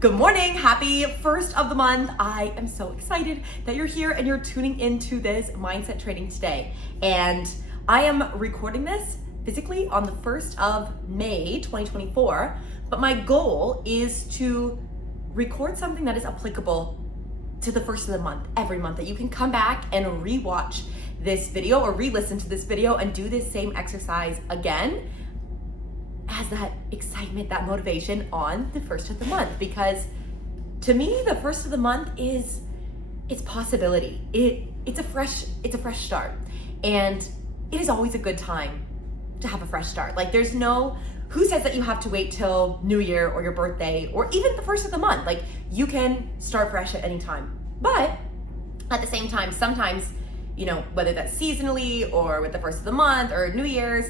Good morning, happy first of the month. I am so excited that you're here and you're tuning into this mindset training today. And I am recording this physically on the 1st of May, 2024, but my goal is to record something that is applicable to the first of the month, every month, that you can come back and rewatch this video or re-listen to this video and do this same exercise again as that excitement, that motivation on the first of the month. Because to me, the first of the month it's possibility. It's a fresh start. And it is always a good time to have a fresh start. Like who says that you have to wait till New Year or your birthday or even the first of the month? Like you can start fresh at any time. But at the same time, sometimes, whether that's seasonally or with the first of the month or New Year's,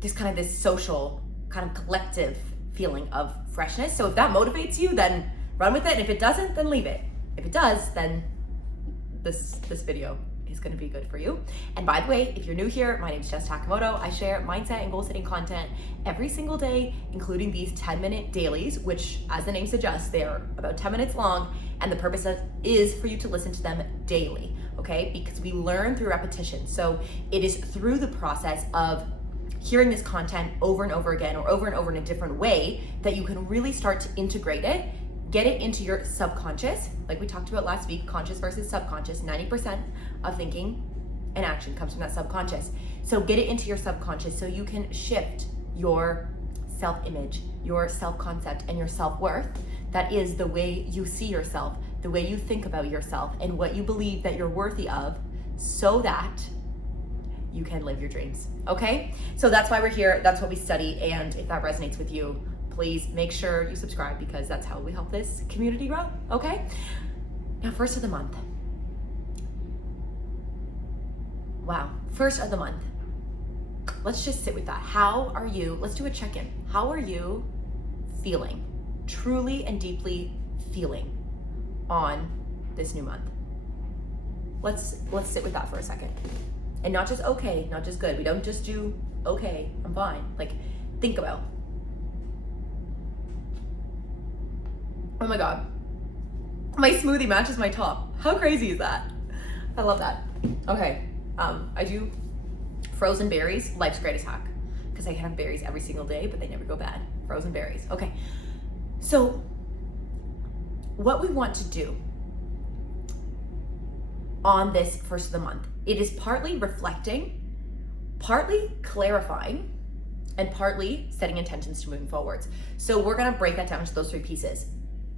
there's kind of this social kind of collective feeling of freshness. So if that motivates you, then run with it. And if it doesn't, then leave it. If it does, then this video is going to be good for you. And by the way, if you're new here, my name is Jess. I share mindset and goal setting content every single day, including these 10-minute dailies, which, as the name suggests, they are about 10 minutes long. And the purpose is for you to listen to them daily, okay? Because we learn through repetition. So it is through the process of hearing this content over and over again or over and over in a different way that you can really start to integrate it, get it into your subconscious. Like we talked about last week, conscious versus subconscious. 90% of thinking and action comes from that subconscious. So get it into your subconscious so you can shift your self-image, your self-concept, and your self-worth. That is the way you see yourself, the way you think about yourself, and what you believe that you're worthy of, so that you can live your dreams, okay? So that's why we're here, that's what we study, and if that resonates with you, please make sure you subscribe, because that's how we help this community grow, okay? Now, first of the month. Wow, first of the month. Let's just sit with that. Let's do a check-in. How are you feeling, truly and deeply feeling on this new month? Let's sit with that for a second. And not just okay, not just good. We don't just do okay, I'm fine. Like, think about. Oh my God. My smoothie matches my top. How crazy is that? I love that. Okay, I do frozen berries, life's greatest hack. Because I can have berries every single day, but they never go bad. Frozen berries. Okay, so what we want to do on this first of the month, it is partly reflecting, partly clarifying, and partly setting intentions to moving forwards. So we're gonna break that down into those three pieces: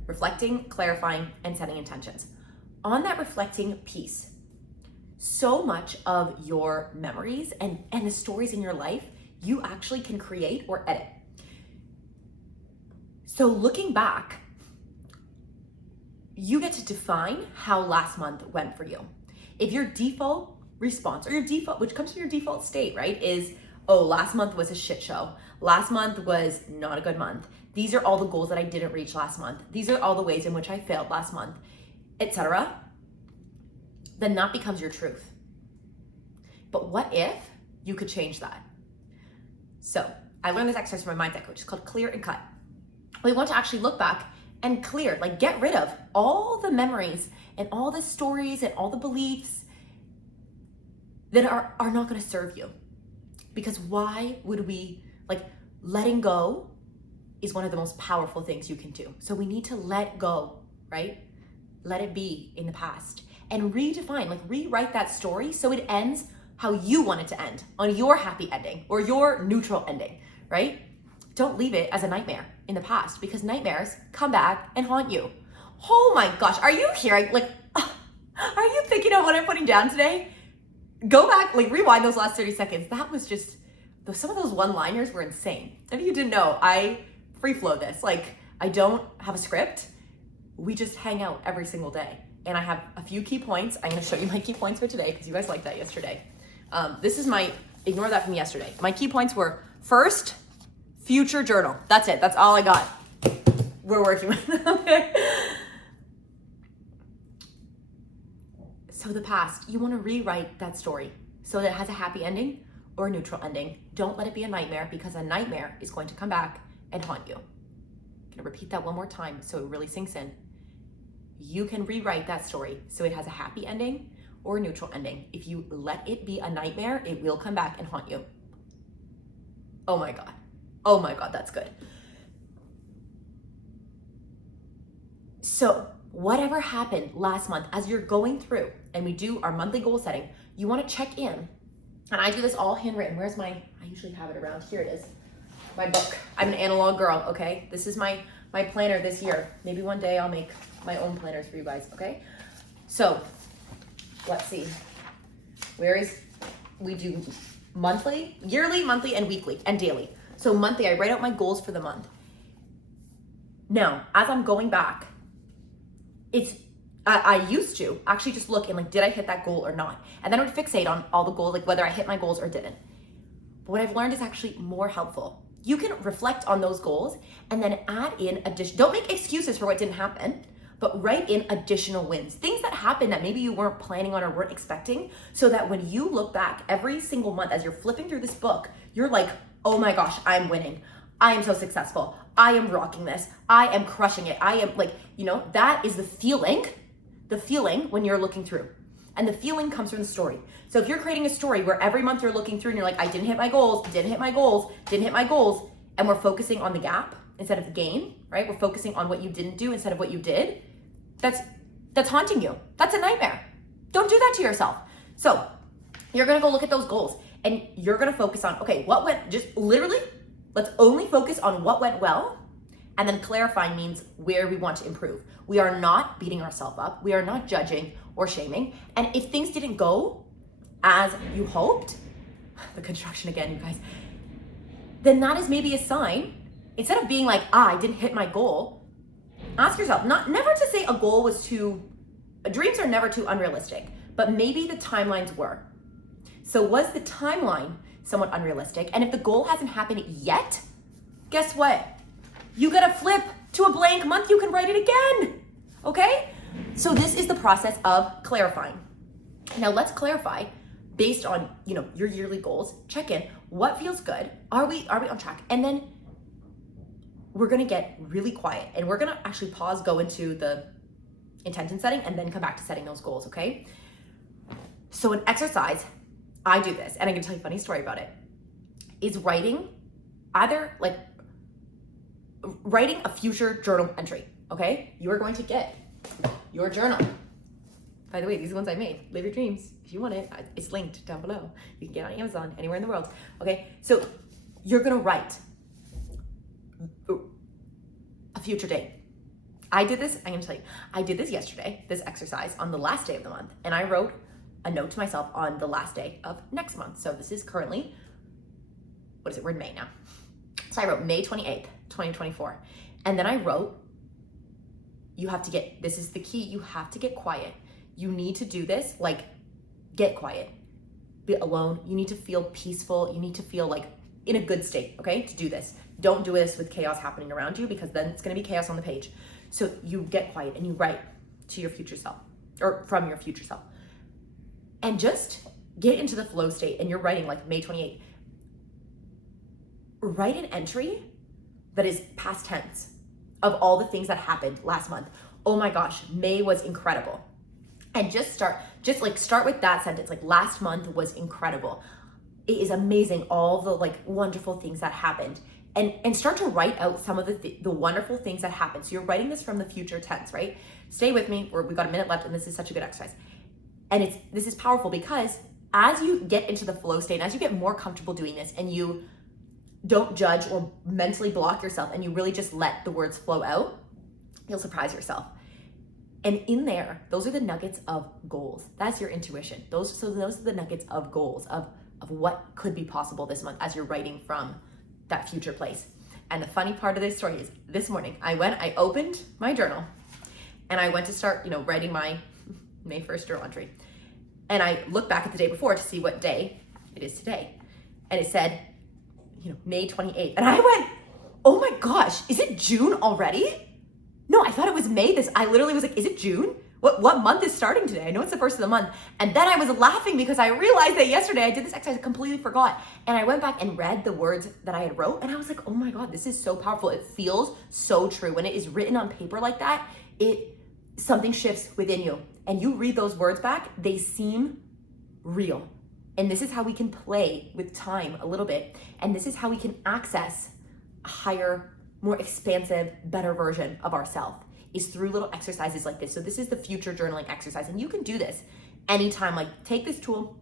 reflecting, clarifying, and setting intentions. On that reflecting piece, so much of your memories and the stories in your life, you actually can create or edit. So looking back, you get to define how last month went for you. If your default response, or your default, which comes from your default state, right, is, oh, last month was a shit show. Last month was not a good month. These are all the goals that I didn't reach last month. These are all the ways in which I failed last month, etc. Then that becomes your truth. But what if you could change that? So I learned this exercise from my mindset coach. It's called clear and cut. We want to actually look back and clear, like get rid of all the memories and all the stories and all the beliefs that are not going to serve you. Because why would we, letting go is one of the most powerful things you can do. So we need to let go, right? Let it be in the past and redefine, rewrite that story so it ends how you want it to end, on your happy ending or your neutral ending, right? Don't leave it as a nightmare in the past, because nightmares come back and haunt you. Oh my gosh, are you hearing, are you picking up what I'm putting down today? Go back, rewind those last 30 seconds. That was just, some of those one-liners were insane. If you didn't know, I free flow this. I don't have a script. We just hang out every single day. And I have a few key points. I'm gonna show you my key points for today, because you guys liked that yesterday. This is ignore that from yesterday. My key points were, first, future journal. That's it, that's all I got. We're working with, okay? So the past, you want to rewrite that story so that it has a happy ending or a neutral ending. Don't let it be a nightmare, because a nightmare is going to come back and haunt you. I'm gonna repeat that one more time so it really sinks in. You can rewrite that story so it has a happy ending or a neutral ending. If you let it be a nightmare, it will come back and haunt you. Oh my God. Oh my God, that's good. So whatever happened last month, as you're going through and we do our monthly goal setting, you wanna check in. And I do this all handwritten. Where's I usually have it around. Here it is, my book. I'm an analog girl, okay? This is my planner this year. Maybe one day I'll make my own planners for you guys, okay? So let's see. We do monthly, yearly, monthly, and weekly, and daily. So monthly, I write out my goals for the month. Now, as I'm going back, I used to actually just look and like, did I hit that goal or not? And then I would fixate on all the goals, like whether I hit my goals or didn't. But what I've learned is actually more helpful. You can reflect on those goals and then add in don't make excuses for what didn't happen, but write in additional wins, things that happened that maybe you weren't planning on or weren't expecting, so that when you look back every single month as you're flipping through this book, you're like, oh my gosh, I'm winning. I am so successful. I am rocking this. I am crushing it. I am like, that is the feeling when you're looking through. And the feeling comes from the story. So if you're creating a story where every month you're looking through and you're like, I didn't hit my goals, didn't hit my goals, didn't hit my goals, and we're focusing on the gap instead of the gain, right? We're focusing on what you didn't do instead of what you did. That's haunting you. That's a nightmare. Don't do that to yourself. So you're gonna go look at those goals and you're gonna focus on, okay, what went, just literally, let's only focus on what went well, and then clarifying means where we want to improve. We are not beating ourselves up. We are not judging or shaming. And if things didn't go as you hoped, the construction again, you guys, then that is maybe a sign. Instead of being like, I didn't hit my goal, ask yourself, never to say a goal was dreams are never too unrealistic, but maybe the timelines were. So was the timeline somewhat unrealistic? And if the goal hasn't happened yet, guess what? You gotta flip to a blank month, you can write it again, okay? So this is the process of clarifying. Now let's clarify based on, your yearly goals. Check in, what feels good? Are we on track? And then we're gonna get really quiet and we're gonna actually pause, go into the intention setting, and then come back to setting those goals, okay? So an exercise, I do this, and I'm gonna tell you a funny story about it, is writing a future journal entry, okay? You are going to get your journal. By the way, these are the ones I made. Live your dreams. If you want it, it's linked down below. You can get it on Amazon, anywhere in the world, okay? So you're gonna write a future date. I did this, I'm gonna tell you, I did this yesterday, this exercise on the last day of the month, and I wrote a note to myself on the last day of next month. So this is currently, we're in May now. So I wrote May 28th, 2024. And then I wrote, this is the key, you have to get quiet. You need to do this, get quiet, be alone. You need to feel peaceful. You need to feel in a good state, okay, to do this. Don't do this with chaos happening around you, because then it's gonna be chaos on the page. So you get quiet and you write to your future self, or from your future self. And just get into the flow state, and you're writing May 28th. Write an entry that is past tense of all the things that happened last month. Oh my gosh, May was incredible. And start with that sentence, last month was incredible. It is amazing, all the wonderful things that happened. And start to write out some of the wonderful things that happened. So you're writing this from the future tense, right? Stay with me, we've got a minute left, and this is such a good exercise. And this is powerful because as you get into the flow state, and as you get more comfortable doing this, and you don't judge or mentally block yourself, and you really just let the words flow out, you'll surprise yourself. And in there, those are the nuggets of goals. That's your intuition. Those are the nuggets of goals, of what could be possible this month as you're writing from that future place. And the funny part of this story is this morning, I opened my journal and I went to start, writing my May 1st journal entry. And I looked back at the day before to see what day it is today. And it said, May 28th. And I went, oh my gosh, is it June already? No, I thought it was May. I literally was like, is it June? what month is starting today? I know it's the first of the month. And then I was laughing because I realized that yesterday I did this exercise, I completely forgot. And I went back and read the words that I had wrote, and I was like, oh my God, this is so powerful. It feels so true. When it is written on paper like that, something shifts within you. And you read those words back, they seem real. And this is how we can play with time a little bit. And this is how we can access a higher, more expansive, better version of ourselves, is through little exercises like this. So this is the future journaling exercise, and you can do this anytime. Like, take this tool,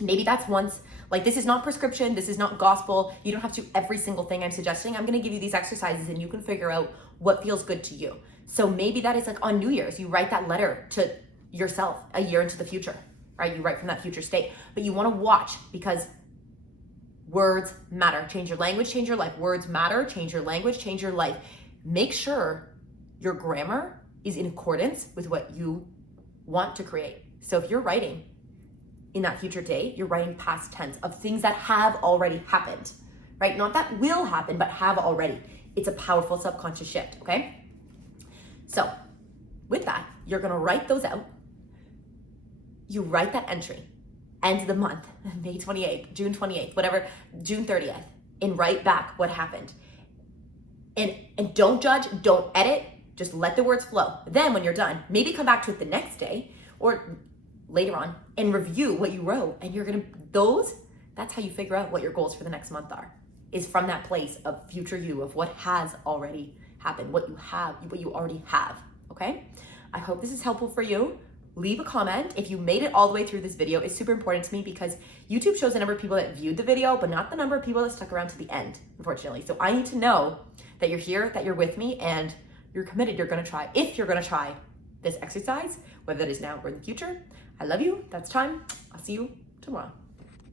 maybe that's once. Like, this is not prescription, this is not gospel. You don't have to do every single thing I'm suggesting. I'm gonna give you these exercises and you can figure out what feels good to you. So maybe that is like on New Year's, you write that letter to yourself a year into the future, right? You write from that future state, but you wanna watch, because words matter. Change your language, change your life. Words matter, change your language, change your life. Make sure your grammar is in accordance with what you want to create. So if you're writing in that future day, you're writing past tense of things that have already happened, right? Not that will happen, but have already. It's a powerful subconscious shift, okay? So with that, you're gonna write those out. You write that entry, end of the month, May 28th, June 28th, whatever, June 30th, and write back what happened. And don't judge, don't edit, just let the words flow. Then when you're done, maybe come back to it the next day or later on and review what you wrote. And you're gonna, that's how you figure out what your goals for the next month are, is from that place of future you, of what has already happened, what you already have, okay? I hope this is helpful for you. Leave a comment if you made it all the way through this video. It's super important to me because YouTube shows the number of people that viewed the video, but not the number of people that stuck around to the end, unfortunately. So I need to know that you're here, that you're with me, and you're committed, you're gonna try. If you're gonna try this exercise, whether that is now or in the future, I love you, that's time. I'll see you tomorrow.